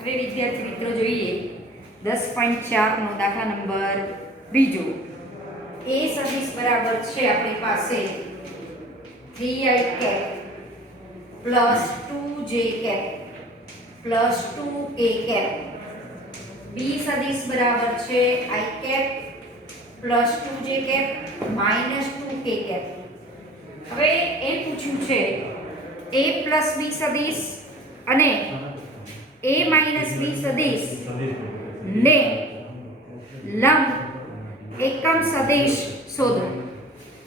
હવે વિદ્યાર્થી મિત્રો જોઈએ 10.4 નો દાખલા નંબર બીજો. એ સદિશ બરાબર છે આપણી પાસે 3i cap plus 2j cap plus 2k cap. B સદિશ બરાબર છે i cap plus 2j cap minus 2k cap. હવે એ પૂછ્યું છે a પ્લસ બી સદિશ અને a માઇનસ બી સદિશ ને લંબ એકમ સદિશ શોધો.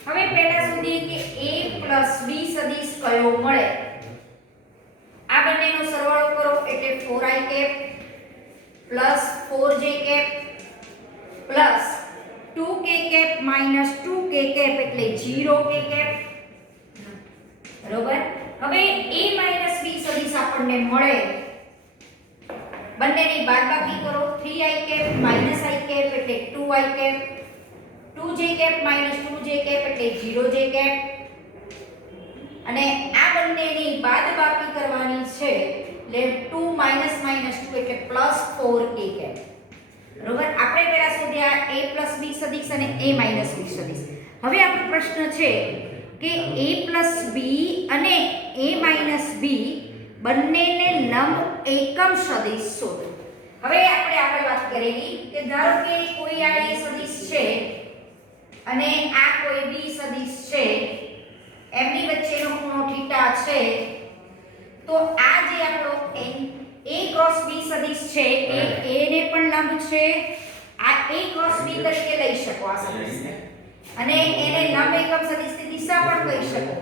હવે પહેલા શોધીએ કે a પ્લસ બી સદિશ કયો મળે. આ બંનેનો સરવાળો કરો એટલે 4i cap plus 4j cap plus 2k cap minus 2k cap એટલે 0k કેપ. બરોબર. હવે a માઇનસ બી સદિશ આપણને મળે, બંનેની બાદબાકી કરો 3i cap minus i cap એટલે 2i cap 2j cap minus 2j cap એટલે 0j કેપ અને આ બંનેની બાદબાકી કરવાની છે એટલે 2 માઇનસ માઇનસ 2 એટલે પ્લસ 4k કેપ. બરોબર. આપણે પહેલા શોધ્યા a પ્લસ b સદિશ અને a માઇનસ b સદિશ. હવે આપણો પ્રશ્ન છે કે a પ્લસ b અને a માઇનસ b બંનેને લંબ એકમ સદિશ શોધો. હવે આપણે આગળ વાત કરેલી કે ધારો કે કોઈ આ a સદિશ છે અને આ કોઈ b સદિશ છે, એમની વચ્ચેનો ખૂણો થીટા છે, તો આ જે આપણો a ક્રોસ b સદિશ છે એ a ને પણ લંબ છે. આ a ક્રોસ b તરીકે લઈ શકો આ સદિશને અને એને લંબ એકમ સદિશની દિશા પણ કહી શકો.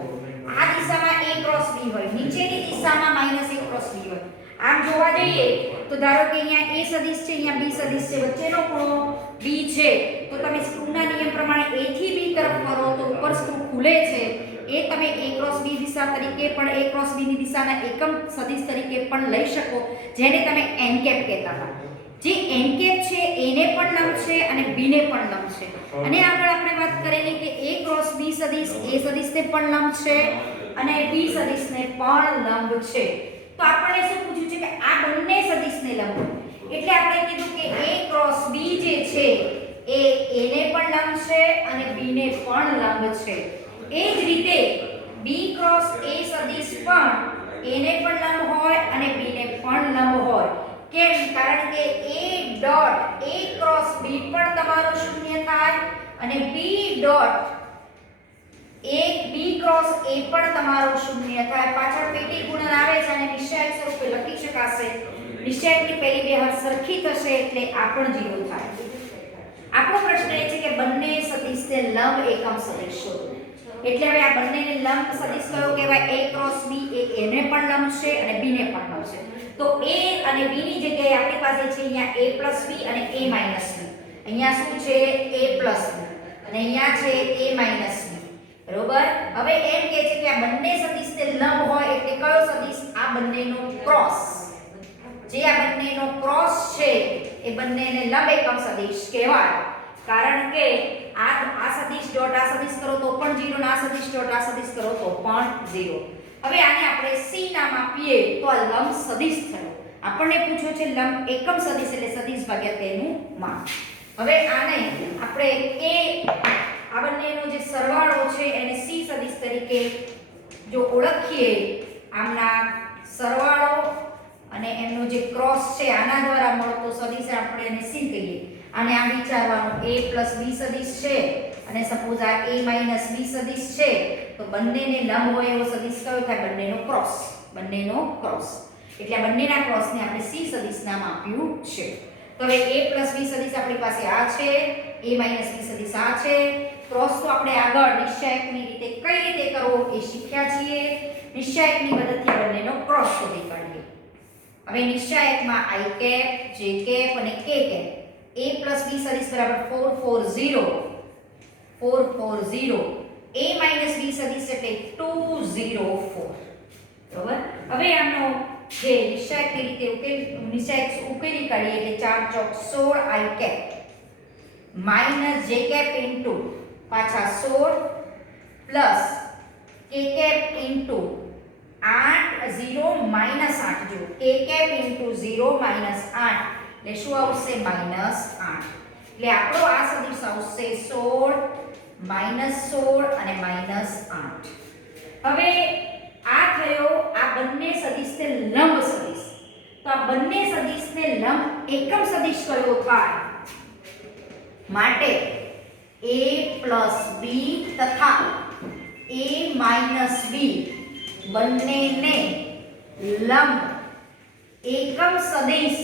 આ દિશામાં a ક્રોસ b હોય, નીચેની દિશામાં માઈનસ a ક્રોસ b હોય. આમ જોવા જઈએ તો ધારો કે અહીંયા a સદિશ છે, અહીંયા b સદિશ છે, વચ્ચેનો ખૂણો b છે, તો તમે સ્ક્રૂના નિયમ પ્રમાણે a થી b તરફ કરો તો ઉપર સ્ક્રૂ ખુલે છે. એ તમે a ક્રોસ b દિશા તરીકે પણ a ક્રોસ b ની દિશાના એકમ સદિશ તરીકે પણ લઈ શકો, જેને તમે n કેપ કહેતા હતા. જે n કેપ છે એને પણ લંબ છે અને b ને પણ લંબ છે. અને આગળ આપણે વાત કરેલી કે a ક્રોસ b સદિશ a સદિશને પણ લંબ છે અને b સદિશને પણ લંબ છે. તો આપણે શું પૂછ્યું છે કે આ બંને સદિશને લંબ, એટલે આપણે કીધું કે a ક્રોસ b જે છે એ a ને પણ લંબ છે અને b ને પણ લંબ છે. એ જ રીતે b ક્રોસ a સદિશ પણ a ને પણ લંબ હોય અને b ને પણ લંબ હોય. કેમ? કારણ કે a dot a cross b પણ તમારો શૂન્ય થાય અને b dot a b cross a પણ તમારો શૂન્ય થાય. પાછળ પેટી ગુણન આવે છે અને નિશ્ચયક સ્વરૂપે લખી શકાશે. નિશ્ચયકની પહેલી બે હદ સરખી થશે એટલે આ પણ 0 થાય. આપણો પ્રશ્ન એ છે કે બંને સદિશને લંબ એકમ સદિશ શોધો. એટલે હવે આ બંનેને લંબ સદિશ કયો કહેવાય? a cross b A a ને પણ લંબ છે અને b ને પણ લંબ છે. તો a અને b ની જગ્યાએ આપણી પાસે છે અહીંયા a પ્લસ b અને a માઈનસ b. અહીંયા શું છે? a પ્લસ b અને અહીંયા છે a માઈનસ b. બરોબર. હવે એમ કહે છે કે આ બંને સદિશને લંબ હોય એટલે કયો સદિશ? આ બંનેનો ક્રોસ. જે આ બંનેનો ક્રોસ છે એ બંનેને લંબ એકમ સદિશ કહેવાય. કારણ કે આ સદિશ ડોટ આ સદિશ કરો તો પણ 0 અને આ સદિશ ડોટ આ સદિશ કરો તો પણ 0. હવે આને આપણે c નામ આપીએ તો આ લંબ સદિશ થયો. આપણને પૂછ્યો છે લંબ એકમ સદિશ એટલે સદિશ ભાગ્યા તેનું માપ. હવે આને આપણે આ બંનેનો જે સરવાળો છે એને c સદિશ તરીકે જો ઓળખીએ, આમના સરવાળો અને એમનો જે ક્રોસ છે આના દ્વારા મળતો સદિશ આપણે એને c કહીએ. અને આ વિચારવાનું a પ્લસ b સદિશ છે અને સપોઝ આ a માઈનસ b સદિશ છે, તો બંનેને લંબ હોય એવો સદિશ કયો થાય? બંનેનો ક્રોસ. બંનેનો ક્રોસ એટલે આ બંનેના ક્રોસને આપણે c સદિશ નામ આપ્યું છે. તો હવે a પ્લસ b સદિશ આપણી પાસે આ છે, a માઈનસ b સદિશ આ છે. ક્રોસ તો આપણે આગળ નિશ્ચયકની રીતે કઈ રીતે કરવો એ શીખ્યા છીએ. નિશ્ચયકની મદદથી બંનેનો ક્રોસ શોધી કાઢીએ. હવે નિશ્ચયકમાં i કેપ, j કેપ અને k cap. a plus b સદિશ બરાબર 4 4 0 4 4 0. a minus b સદિશ એટલે 2 0 4. બરાબર. હવે આનો જે નિશ્ચયકની રીતે નિશ્ચયક ઉકેલી કાઢીએ એટલે 4 ચોક 16 i cap minus j cap into પાછા 16 પ્લસ k કેપ ઇન્ટુ 8 0 -8 જો k કેપ ઇન્ટુ 0 -8 એટલે શું આવશે -8 એટલે આપણો આ સદિશ આવશે 16 -16 અને -8 હવે આ થયો આ બંને સદિશને લંબ સદિશ તો આ બંને સદિશને લંબ એકમ સદિશ કયો થાય માટે a + b તથા a - b બંનેને લંબ એકમ સદિશ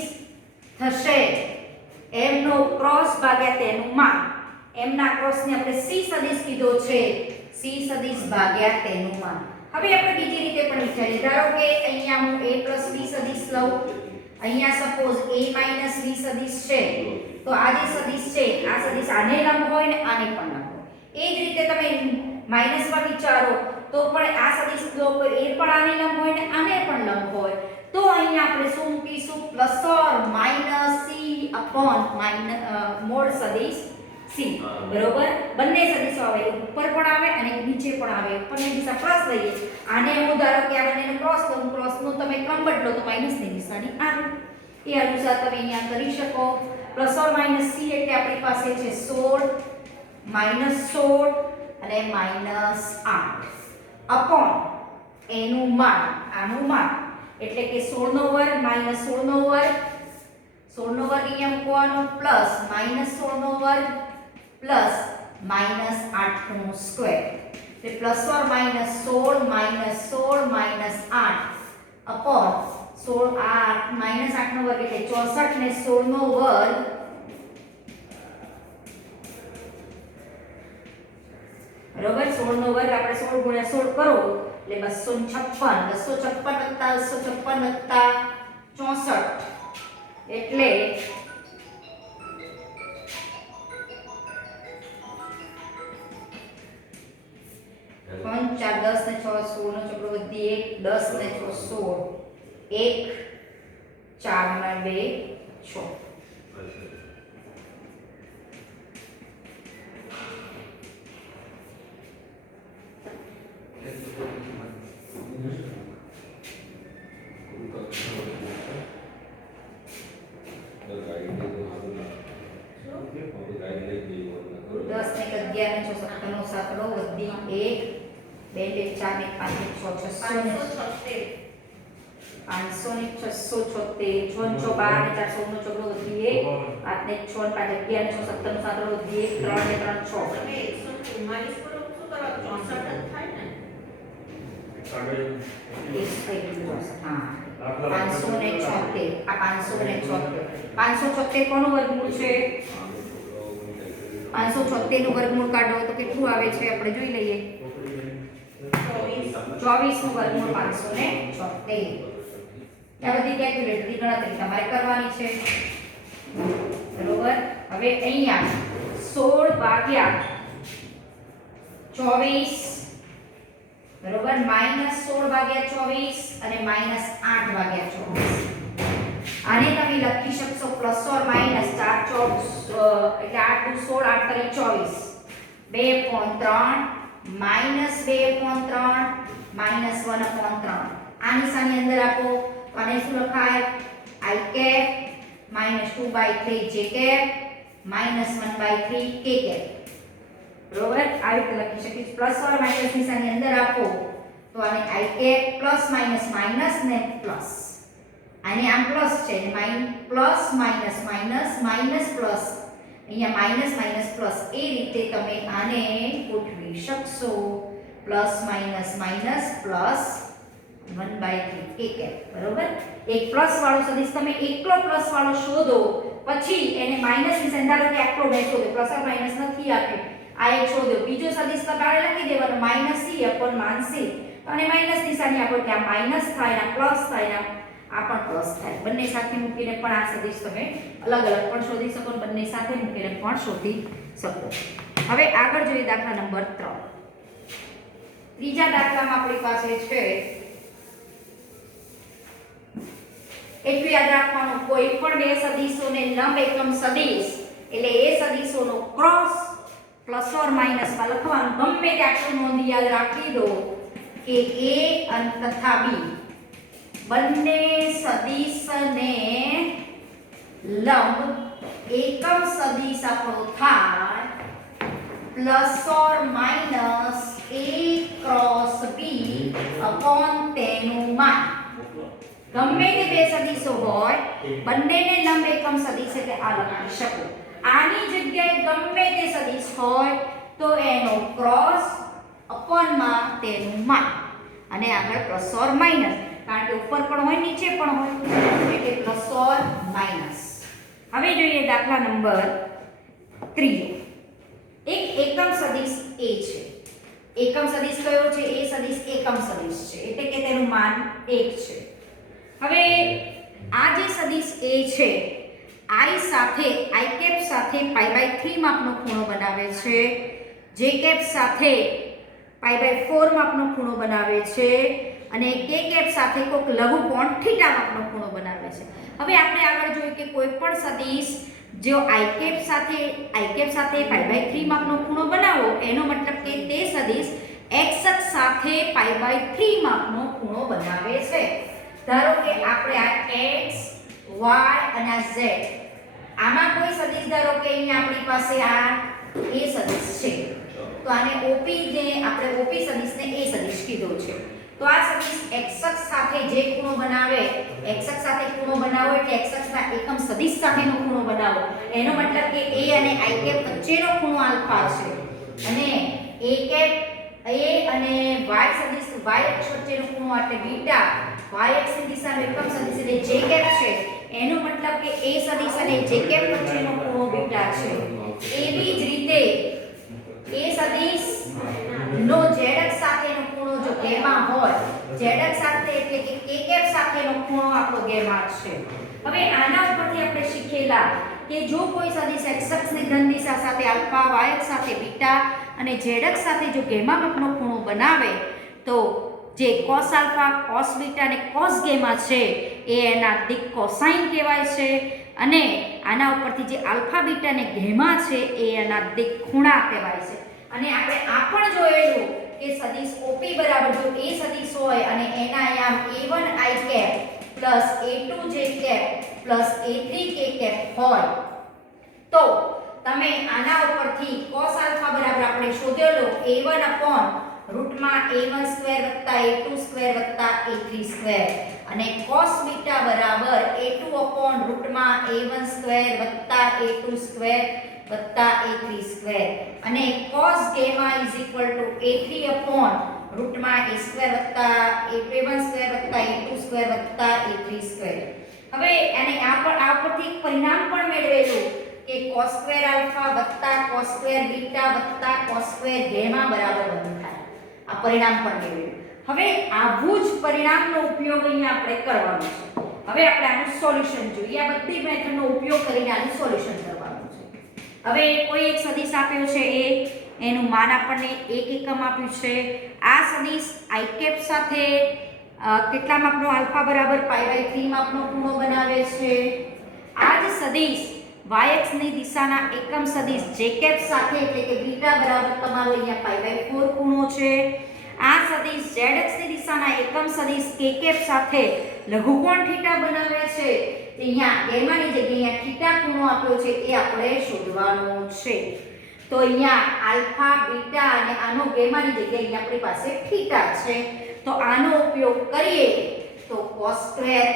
થશે એમનો ક્રોસ ભાગ્યા તેનું માન એમના ક્રોસને આપણે c સદિશ કીધો છે c સદિશ ભાગ્યા તેનું માન હવે આપણે બીજી રીતે પણ વિચારીએ ધારો કે અહીંયા હું a + b સદિશ લઉં અહીંયા સપોઝ a - b સદિશ છે તો આ જે સદિશ છે આ સદિશ આને લંબ હોય ને આને પણ લંબ હોય એ જ રીતે તમે માઈનસમાં વિચારો તો પણ આ સદિશ લો તો એ પણ આને લંબ હોય ને આને પણ લંબ હોય તો અહીંયા આપણે શું મૂકીશું +or -c મોડ સદિશ c બરોબર બંને સદિશો આવે ઉપર પણ આવે અને નીચે પણ આવે ઉપરની દિશા પ્લસ લઈએ આને હું ધારો કે આ બંનેને ક્રોસ કરું ક્રોસનો તમે ક્રમ બદલો તો માઈનસની નિશાની આવે એ અનુસાર તમે અહીંયા કરી શકો +or -c એટલે આપણી પાસે છે 16 -16 અને -8 અપોન એનું માન આનું માન એટલે કે 16 નો વર્ગ -16 નો વર્ગ 16 નો વર્ગ અહીંયા મૂકવાનો પ્લસ -16 નો વર્ગ પ્લસ -8 નો સ્ક્વેર એટલે +or -16 -8 અપોન 16 -8 નો વર્ગ એટલે 64 ને 16 નો વર્ગ બરોબર 16 નો વર્ગ આપણે 16 ગુણ્યા 16 કરો એટલે 256 64 એટલે 5 4 10 ને 6 16 નો ચોકડો વધી 1 10 ને 6 16 1 4 ને 2 6 સાતડો વધી 1 2 4 ને 5 ને 6 676 500 ને 676 6 12 ને 400 નો ચોકડો વધી 1 8 ને 6 5 11 ને 6 17 નો સાતડો વધી 1 3 ને 3 6 144 કરો શું કરો 64 જ થાય ને હા 576 આ 576 576 કોનું વર્ગમૂળ છે 576 નું વર્ગમૂળ કાઢો તો કેટલું આવે છે આપણે જોઈ લઈએ 24 નું વર્ગમૂળ 576 આ બધી કેલ્ક્યુલેટરની ગણતરી તમારે કરવાની છે બરોબર હવે અહીંયા 16 ભાગ્યા 24 બરોબર -16 ભાગ્યા 24 અને -8 ભાગ્યા 24 આને તમે લખી શકશો +or - 4 ચોક એટલે 8 * 16 8 * 24 2/3 -2/3 -1/3 આ નિશાની અંદર આપો તો આને શું લખાય i cap -2/3 j cap -1/3 k cap બરોબર આ રીતે લખી શકીશ +or - નિશાની અંદર આપો તો આને i cap plus minus minus ને પ્લસ આને આમ પ્લસ છે plus minus minus minus plus અહીંયા માઈનસ માઈનસ પ્લસ એ રીતે તમે આને ગોઠવી શકશો પ્લસ માઈનસ માઈનસ પ્લસ 1/3 કે કે બરોબર એક પ્લસ વાળો સદિશ તમે એકલો પ્લસ વાળો શોધો પછી એને માઈનસ ની સંધારો કે આટલો બેસો દો પ્લસ ઓર માઈનસ નથી આપે આ એક શોધો બીજો સદિશ તમારે લખી દેવાનો -c / માન c અને માઈનસ નિશાની આપો એટલે આ માઈનસ થાય ને પ્લસ થાય ને આ પણ પ્લસ થાય બંને સાથે મૂકીને પણ આ સદિશ તમે અલગ અલગ પણ શોધી શકો બંને સાથે મૂકીને પણ શોધી શકો હવે આગળ જોઈએ દાખલા નંબર 3 ત્રીજા દાખલામાં આપણી પાસે છે એટલું યાદ રાખવાનું કોઈ પણ બે સદિશોને લંબ એકમ સદિશ એટલે એ સદિશોનો ક્રોસ પ્લસ ઓર માઈનસ માં લખવાનું ગમે તે આટલું નોંધ યાદ રાખી દો કે a તથા b બંને સદિશને લંબ એકમ સદિશ આપણો થાય plus or minus a cross b upon તેનું માન. ગમે તે બે સદિશો હોય બંનેને લંબ એકમ સદિશ એટલે આ લખી શકો. આની જગ્યાએ ગમે તે સદિશ હોય તો એનો ક્રોસ અપોન માં તેનું માન અને આગળ પ્લસ ઓર માઇનસ, કારણ કે ઉપર પણ હોય નીચે પણ હોય એટલે પ્લસ ઓર માઇનસ. હવે જોઈએ દાખલા નંબર 3. એક એકમ સદિશ a છે. એકમ સદિશ કયો છે? એ સદિશ એકમ સદિશ છે એટલે કે તેનું માન 1 છે. હવે આ જે સદિશ a છે i સાથે i કેપ સાથે π/3 માપનો ખૂણો બનાવે છે, j કેપ સાથે π/4 માપનો ખૂણો બનાવે છે અને k કેપ સાથે કોઈક લઘુકોણ થીટા માપનો ખૂણો બનાવે છે. હવે આપણે આગળ જોઈએ કે કોઈ પણ સદિશ જો i કેપ સાથે π/3 માપનો ખૂણો બનાવો એનો મતલબ કે તે સદિશ x અક્ષ સાથે π/3 માપનો ખૂણો બનાવે છે. ધારો કે આપણે આ x y અને આ z આમાં કોઈ સદિશ ધારો કે અહીંયા આપણી પાસે આ a સદિશ છે તો આને OP જે આપણે OP સદિશને a સદિશ કીધો છે. તો આ સદિશ x અક્ષ સાથે જે ખૂણો બનાવે, x અક્ષ સાથે ખૂણો બનાવો એટલે x અક્ષના એકમ સદિશ સાથેનો ખૂણો બનાવો, એનો મતલબ કે a અને i કેપ વચ્ચેનો ખૂણો આલ્ફા છે અને a કેપ a અને y સદિશ y અક્ષ વચ્ચેનો ખૂણો એટલે બીટા, y અક્ષની દિશાનો એકમ સદિશ એટલે j કેપ છે, એનો મતલબ કે a સદિશ અને j કેપ વચ્ચેનો ખૂણો બીટા છે. એવી જ રીતે a સદિશ નો z અક્ષ સાથેનો ખૂણો જો ગેમા હોય, z અક્ષ સાથે એટલે કે k કેપ સાથેનો ખૂણો આપણો ગેમા છે. હવે આના ઉપરથી આપણે શીખેલા કે જો કોઈ સદિશ x અક્ષની ધન દિશા સાથે આલ્ફા, y અક્ષ સાથે બીટા અને z અક્ષ સાથે જો ગેમા માપનો ખૂણો બનાવે તો જે cos આલ્ફા, cos બીટા અને cos ગેમા છે એ એના દિક કોસાઇન કહેવાય છે અને આના ઉપરથી જે આલ્ફા, બીટા અને ગેમા છે એ એના દિક ખૂણા કહેવાય છે. અને આપણે આ પણ જોયેલું કે સદિશ OP બરાબર જો a સદિશ હોય અને એના અહીંયા a1 i cap plus a2 j cap plus a3 k cap હોય તો તમે આના ઉપરથી cos આલ્ફા બરાબર આપણે શોધેલો a1 અપોન રૂટમાં a1 સ્ક્વેર વત્તા a2 સ્ક્વેર વત્તા a3 સ્ક્વેર અને cos બીટા બરાબર a2 અપોન રૂટમાં a1 સ્ક્વેર વત્તા a2 સ્ક્વેર વત્તા a3 સ્ક્વેર અને cos gamma a3 અપોન રૂટમાં a સ્ક્વેર વત્તા a1 સ્ક્વેર વત્તા a2 સ્ક્વેર વત્તા a3 સ્ક્વેર. હવે અને આ પરથી પરિણામ પણ મેળવેલું કે cos સ્ક્વેર આલ્ફા વત્તા cos સ્ક્વેર બીટા વત્તા cos સ્ક્વેર ગેમા બરાબર 1 થાય. આ પરિણામ પણ મેળવેલું. હવે આવું જ પરિણામનો ઉપયોગ અહીંયા આપણે કરવાનો છે. હવે આપણે આનું સોલ્યુશન જોઈએ. આ બધી મેથડનો ઉપયોગ કરીને આનું સોલ્યુશન કરવાનું છે. હવે કોઈ એક સદિશ આપ્યો છે a, એનું માન આપણને 1 એકમ આપ્યું છે. આ સદિશ i કેપ સાથે કેટલા માપનો આલ્ફા બરાબર π/3 માપનો ખૂણો બનાવે છે. આ જ સદિશ y અક્ષની દિશાના એકમ સદિશ j કેપ સાથે એટલે કે બીટા બરાબર તમારો અહીંયા π/4 ખૂણો છે. આ સદિશ z અક્ષની દિશાના એકમ સદિશ k કેપ સાથે લઘુકોણ થીટા બનાવે છે. અહીંયા ગેમાની જગ્યાએ થીટા ખૂણો આપ્યો છે એ આપણે શોધવાનો છે. તો અહીંયા આલ્ફા, બીટા અને આનો ગેમાની જગ્યાએ આપણી પાસે થીટા છે. તો આનો ઉપયોગ કરીએ તો cos સ્ક્વેર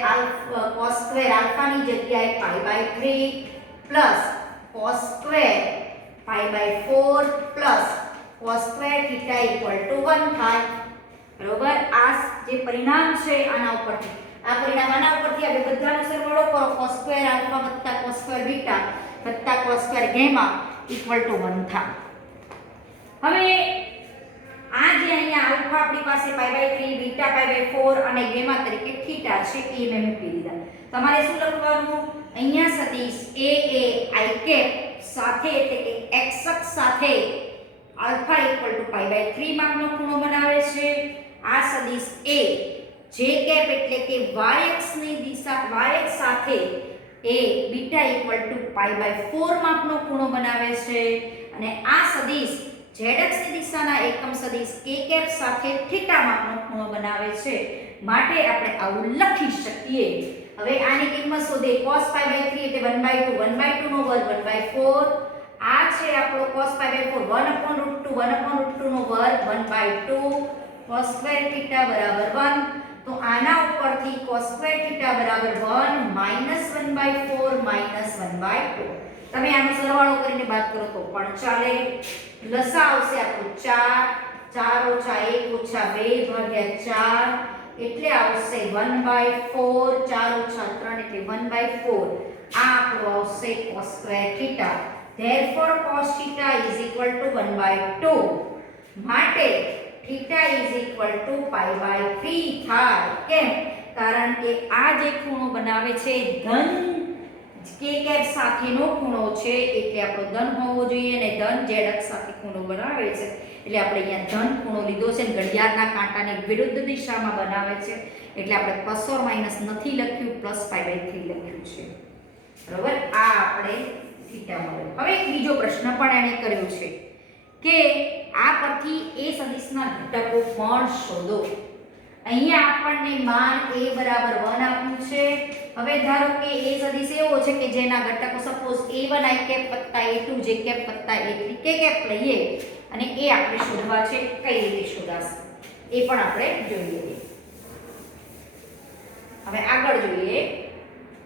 આલ્ફાની જગ્યાએ π/3 plus cos square π/4 plus cos square theta = 1 થાય. બરોબર. આ જે પરિણામ છે આના ઉપરથી આપણે બધાનો સરવાળો કરો cos સ્ક્વેર આલ્ફા વત્તા cos સ્ક્વેર બીટા વત્તા cos સ્ક્વેર ગેમા = 1 થાય. હવે આ જે અહીંયા આલ્ફા આપણી પાસે π/3 બીટા π/4 અને ગેમા તરીકે થીટા છે એ મેં મૂકી દીધા. તમારે શું લખવાનું? અહીંયા સદિશ a i કેપ સાથે એટલે કે x અક્ષ સાથે આલ્ફા = π/3 માપનો ખૂણો બનાવે છે. આ સદિશ a j કેપ એટલે કે y અક્ષની દિશા y અક્ષ સાથે એ બીટા = π/4 માપનો ખૂણો બનાવે છે અને આ સદિશ j z અક્ષની દિશાના એકમ સદિશ k કેપ સાથે થીટા માપનો ખૂણો બનાવે છે, માટે આપણે આવું લખી શકીએ. હવે આની કિંમત શોધે. cos π/3 એટલે 1/2, 1/2 નો વર્ગ 1/4. આ છે આપણો cos π/4 1/√2, 1/√2 નો વર્ગ 1/2. cos સ્ક્વેર થીટા બરાબર 1. તો આના ઉપરથી cos સ્ક્વેર થીટા બરાબર 1 -1/4 -1/2. તમે આનો સરવાળો કરીને બાદ કરો તો પણ ચાલે. લસા આવશે આપણું 4, 4 - 1 - 2 ભાગ્યા 4 એટલે આવશે 1/4. 4 - 3 એટલે 1/4. આ આપણું આવશે cos square theta. therefore cos theta is equal to 1/2. માટે theta is equal to pi/3 થાય. કેમ? કારણ કે આ જે ખૂણો બનાવે છે ધન k કેપ સાથેનો ખૂણો છે, એટલે આપણો ધન હોવો જોઈએ, અને ધન z અક્ષ સાથે ખૂણો બનાવે છે એટલે આપણે અહીંયા ધન ખૂણો લીધો છે. ઘડિયાળના કાંટાની વિરુદ્ધ દિશામાં બનાવે છે એટલે આપણે પ્લસ ઓર માઈનસ નથી લખ્યું, પ્લસ pi/3 લખ્યું છે. બરોબર? આ આપણે થીટા મળ્યો. હવે એક બીજો પ્રશ્ન પણ એણે કર્યો છે કે આ પરથી a સદિશના ઘટકો પણ શોધો. અહીંયા આપણને માન a બરાબર 1 આપ્યું છે. હવે ધારો કે a સદિશ એવો છે કે જેના ઘટકો સપોઝ a1 i કેપ વત્તા a2 j કેપ વત્તા a3 k કેપ લઈએ, અને એ આપણે શોધવા છે. કઈ રીતે શોધાશે એ પણ આપણે જોઈએ. હવે આગળ જોઈએ.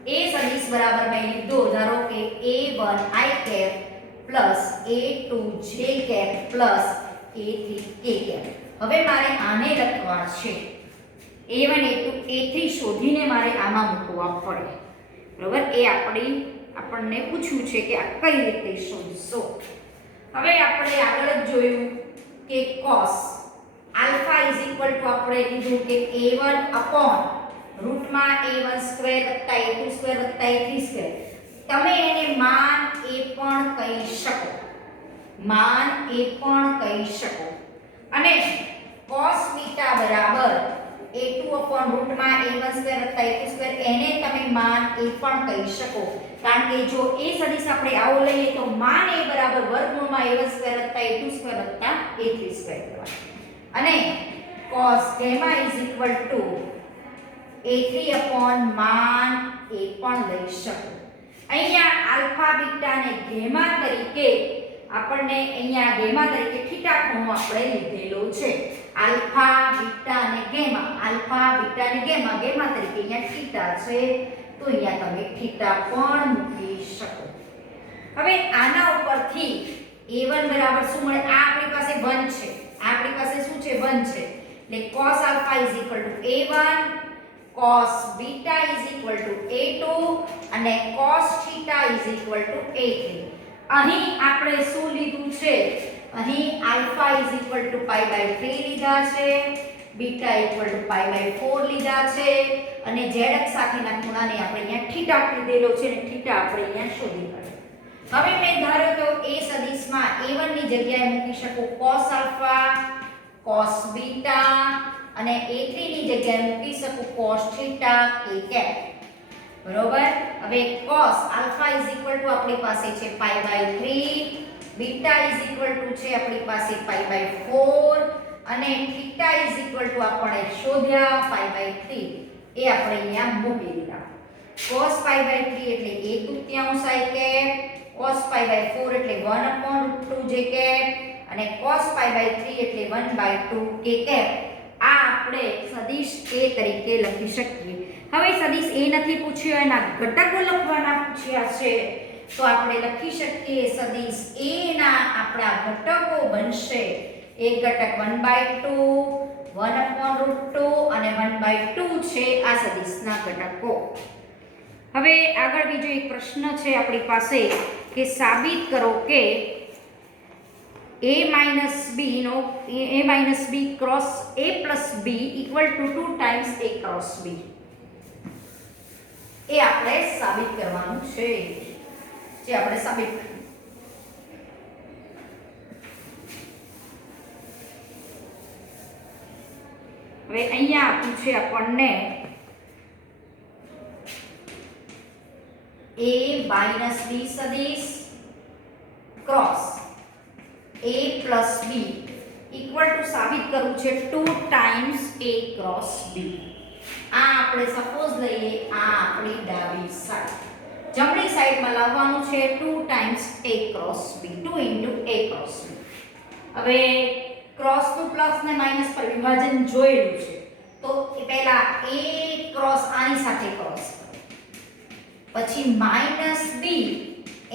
a સદિશ બરાબર મેં લીધો ધારો કે a1 i cap plus a2 j cap plus a3 k cap. હવે મારે આને લખવા છે. a1 a2 a3 શોધીને મારે આમાં મૂકવા પડે. બરોબર? એ આપણને પૂછ્યું છે કે આ કઈ રીતે શોધશો. હવે આપણે આગળ જ જોયું કે cos alpha is equal to આપણે લીધું કે a1 અપોન રૂટમાં a1 સ્ક્વેર વત્તા a2 સ્ક્વેર વત્તા a3 સ્ક્વેર. તમે એને માન એ પણ કહી શકો, માન એ પણ કહી શકો. અને cos બીટા બરાબર a2 upon રૂટમાં a1 સ્ક્વેર વત્તા a2 સ્ક્વેર એને તમે માન એ પણ કહી શકો. કારણ કે જો a સદિશ આપણે આવો લઈએ તો માન a બરાબર વર્ગમૂળમાં a1 સ્ક્વેર વત્તા a2 સ્ક્વેર વત્તા a3 સ્ક્વેર કહેવાય. અને cos gamma is equal to a3 upon માન a પણ લઈ શકો. અહીંયા આલ્ફા બીટા ને ગેમા તરીકે આપણને અહીંયા ગેમા તરીકે થીટા ખૂણો આપણે લીધેલો છે. આલ્ફા બીટા અને ગેમા, આલ્ફા બીટા અને ગેમા, ગેમા તરીકે અહીંયા થીટા છે, તો અહીંયા તમે થીટા પણ મૂકી શકો. હવે આના ઉપરથી a1 બરાબર શું મળે? આ આપણી પાસે 1 છે, આ આપણી પાસે શું છે? 1 છે. એટલે cos alpha is equal to a1, cos beta is equal to a2 અને cos theta is equal to a3. અહીં આપણે શું લીધું છે? અહીં alpha is equal to pi/3 લીધા છે, beta equal to pi/4 લીધા છે, અને z અક્ષ સાથેના ખૂણાને આપણે અહીંયા થીટા લીધેલો છે, અને થીટા આપણે અહીંયા શોધી કાઢ્યો. હવે મેં ધારો તો a સદિશમાં a1 ની જગ્યાએ મૂકી શકું cos alpha, cos beta અને a3 ની જગ્યાએ મૂકી શકું cos theta k કેપ. બરોબર? હવે cos alpha is equal to આપણી પાસે છે pi/3, beta is equal to છે આપણી પાસે pi/4 અને theta is equal to આપણે શોધ્યા pi/3. એ આપણે અહીંયા મૂકી દીધા. cos pi/3 એટલે 1/3 i કેપ, cos pi/4 એટલે 1/√2 j કેપ અને cos pi/3 એટલે 1/2 k કેપ. આ આપણે સદિશ a તરીકે લખી શકીએ. હવે સદિશ a નથી પૂછ્યો, એના ઘટકો લખવાના પૂછ્યા છે, તો આપણે લખી શકીએ સદિશ a ના આપણા ઘટકો બનશે. એક ઘટક 1/2, 1/√2 અને 1/2 છે આ સદિશના ઘટકો. હવે આગળ બીજો એક પ્રશ્ન છે આપણી પાસે કે સાબિત કરો કે a b cross a plus b equal to 2 times a cross b. એ આપણે સાબિત કરવાનું છે, જે આપણે સાબિત કરીએ. હવે અહીંયા આપ્યું છે આપણને a minus b સદિશ cross a plus b equal to સાબિત કરવું છે 2 ટાઈમ્સ a ક્રોસ b. આ આપણે સપોઝ લઈએ આ આપણી ડાબી સાઈડ, જમણી સાઈડમાં લાવવાનું છે 2 times a cross b, 2 a cross b. હવે ક્રોસનું પ્લસ ને માઈનસ પર વિભાજન જોયેલું છે, તો પહેલા a ક્રોસ આની સાથે ક્રોસ કરો, પછી માઈનસ b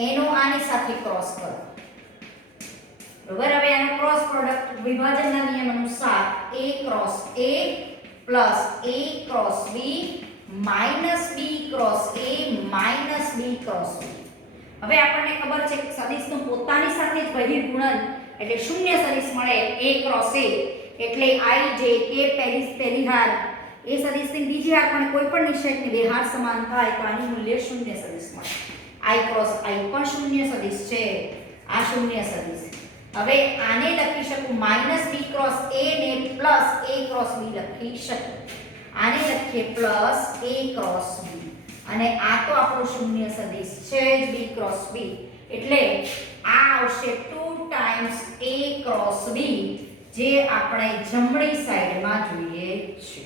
એનો આની સાથે ક્રોસ કરો, બરાબર. હવે આનો ક્રોસ પ્રોડક્ટ વિભાજનના નિયમ અનુસાર a cross a plus a cross b minus b cross a minus b cross b. હવે આપણને ખબર છે કે સદિશનું પોતાની સાથે જ બહિર્ગુણન એટલે શૂન્ય સદિશ મળે a ક્રોસ a, એટલે i j k પહેલી હાર એ સદિશની બીજી હાર પણ કોઈ પણ નિશ્ચયકની બે હાર સમાન થાય તો આનું મૂલ્ય શૂન્ય સદિશ મળે. i ક્રોસ i પણ શૂન્ય સદિશ છે, આ શૂન્ય સદિશ. હવે આને લખી શકું માઈનસ b ક્રોસ a ને પ્લસ a ક્રોસ b લખી શકું. આને લખીએ પ્લસ a ક્રોસ b, અને આ તો આપણો શૂન્ય સદિશ છે જ b ક્રોસ b, એટલે આ આવશે 2 ટાઈમ્સ a ક્રોસ b જે આપણે જમણી સાઈડમાં જોઈએ છે.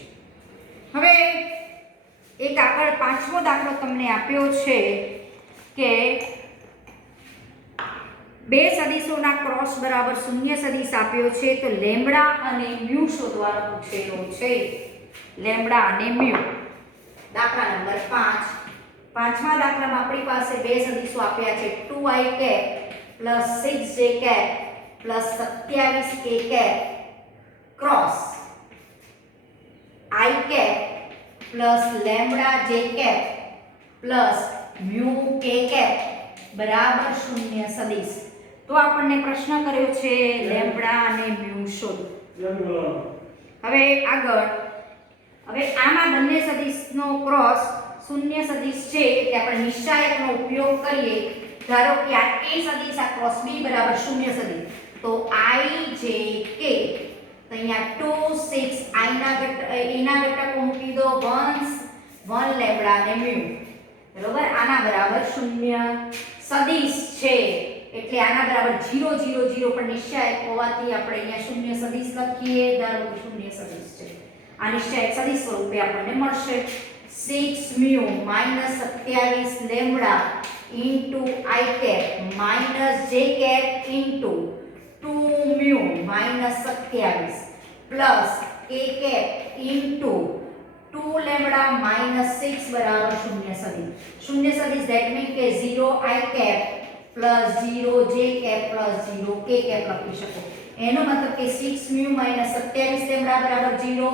હવે એક આગળ પાંચમો દાખલો તમને આપ્યો છે કે બે સદિશોના ક્રોસ બરાબર શૂન્ય સદિશ આપ્યો છે, તો લેમ્બડા અને મ્યુ શોધવાનો પૂછેલો છે. લેમ્બડા અને મ્યુ. દાખલા નંબર 5. પાંચમા દાખલામાં આપણી પાસે બે સદિશો આપ્યા છે 2i cap plus 6j cap plus 27k cap cross i cap plus lambda j cap plus mu k cap બરાબર શૂન્ય સદિશ. તો આપણને પ્રશ્ન કર્યો છે લેમ્બડા અને મ્યુ શોધો. હવે આગળ, હવે આમાં બંને સદિશનો ક્રોસ શૂન્ય સદિશ છે એટલે આપણે નિશ્ચાયકનો ઉપયોગ કરીએ. ધારો કે આ a સદિશ આ ક્રોસ b બરાબર શૂન્ય સદિશ, તો i j k, તો અહીંયા 2 6 i ના એના ઘટકો મૂકી દો 1 લેમ્બડા અને મ્યુ, બરોબર. આના બરાબર શૂન્ય સદિશ છે એટલે આના બરાબર 0 0 0 પણ નિશ્ચાયક હોવાથી આપણે અહીંયા શૂન્ય સદિશ લખીએ. ધારો કે શૂન્ય સદિશ છે, આ નિશ્ચાયક સદિશ સ્વરૂપે આપણને મળશે 6 mu minus 27 lambda into i cap minus j cap into 2 mu minus 27 plus k cap into 2 lambda minus 6 બરાબર શૂન્ય સદિશ. શૂન્ય સદિશ ધેટ મીન કે 0 i cap plus 0 j cap plus 0 k cap લખી શકો. એનો મતલબ કે 6 મ્યુ માઈનસ 27 લેમ્બડા બરાબર 0,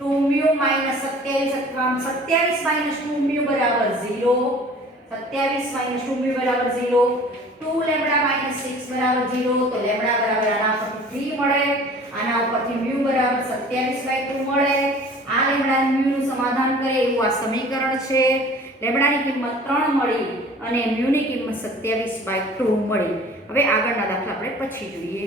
2 મ્યુ માઈનસ 27 અથવા 27 માઈનસ 2 મ્યુ બરાબર 0, 27 માઈનસ 2 મ્યુ બરાબર 0, 2 લેમ્બડા માઈનસ 6 બરાબર 0, તો લેમ્બડા બરાબર આના પરથી 3 મળે, આના ઉપરથી મ્યુ બરાબર 27/2 મળે. આ લેમ્બડા મ્યુનું સમાધાન કરે એવું આ સમીકરણ છે. લેમ્બડાની કિંમત 3 મળી અને મ્યુની કિંમત 27/2 મળી. હવે આગળના દાખલા આપણે પછી જોઈએ.